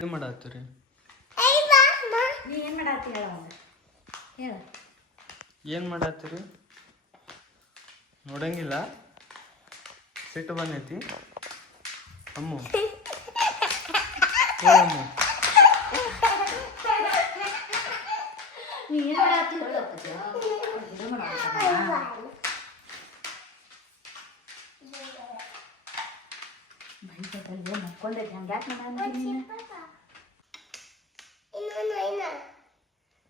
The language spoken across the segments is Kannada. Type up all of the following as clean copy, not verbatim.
ಏನು ಮಾಡತ್ತೀರಿ? ನೀ ಏನು ಮಾಡತ್ತಿ ಹೇಳ ಹೇಳ. ಏನು ಮಾಡತ್ತೀರಿ? ನೋಡಂಗಿಲ್ಲ, ಸಿಟ್ಟು ಬಂದೈತಿ. ಅಮ್ಮು ಹೇಳಮ್ಮು, ನೀ ಏನು ಮಾಡತ್ತಿ ಹೇಳಪ್ಪ. ಮಕ್ಕೊಂಡೈತಿ ಹಂಗ್ಯಾಕೆ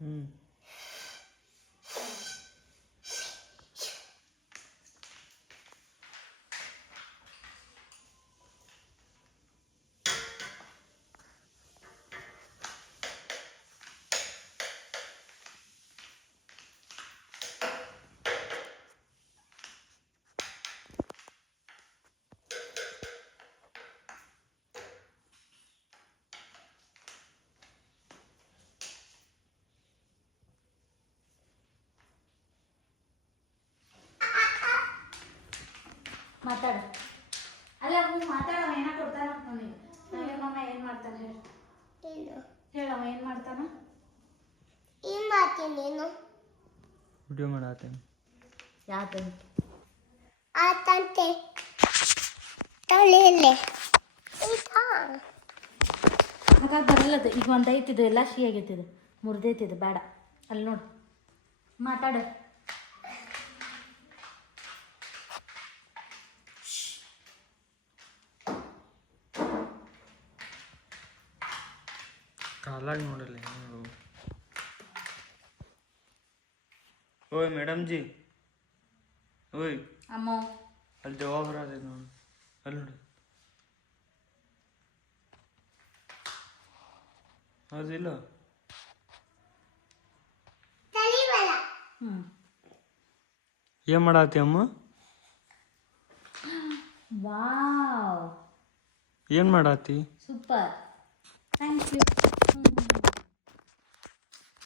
ಹ್ಞೂ ಮಾತಾಡು. ಅಲ್ಲ ನೀವು ಮಾತಾಡವ ಏನ ಕೊಡ್ತಾನ ನನಗೆ. ಮಮ್ಮ ಏನು ಮಾಡ್ತಾನೆ ಹೇಳು. ಹೇಳವ ಏನು ಮಾಡ್ತಾನ? ಏನು ಮಾಡ್ತೀನಿ ನೀನು? ವಿಡಿಯೋ ಮಾಡತ್ತೇನೆ. ಯಾತಂತೆ ಆತಂತೆ ತಳಿಯಲ್ಲೇ ಹಾಗಾಗಿ ಬರಲ್ಲದು. ಈಗ ಒಂದು ಐತಿದು ಎಲ್ಲ ಶೀ ಆಗೈತಿದು, ಮುರಿದೈತಿದು, ಬೇಡ. ಅಲ್ಲಿ ನೋಡು, ಮಾತಾಡು. ಕಾಲಾಗ ನೋಡಲ್ಲ. ಓಯ್ ಮೇಡಮ್ ಜಿ, ಓಯ್ ಅಮ್ಮ ಅಲ್ಲಿ ಜವಾಬ್ ಬರೋದೈತೆ ನೋಡು, ಅಲ್ಲಿ ನೋಡಿ. ಹೌದಿಲ್ಲ? ಏನು ಮಾಡತ್ತಿ ಅಮ್ಮ? ವಾವ್, ಏನು ಮಾಡತ್ತಿ? Super, thank you.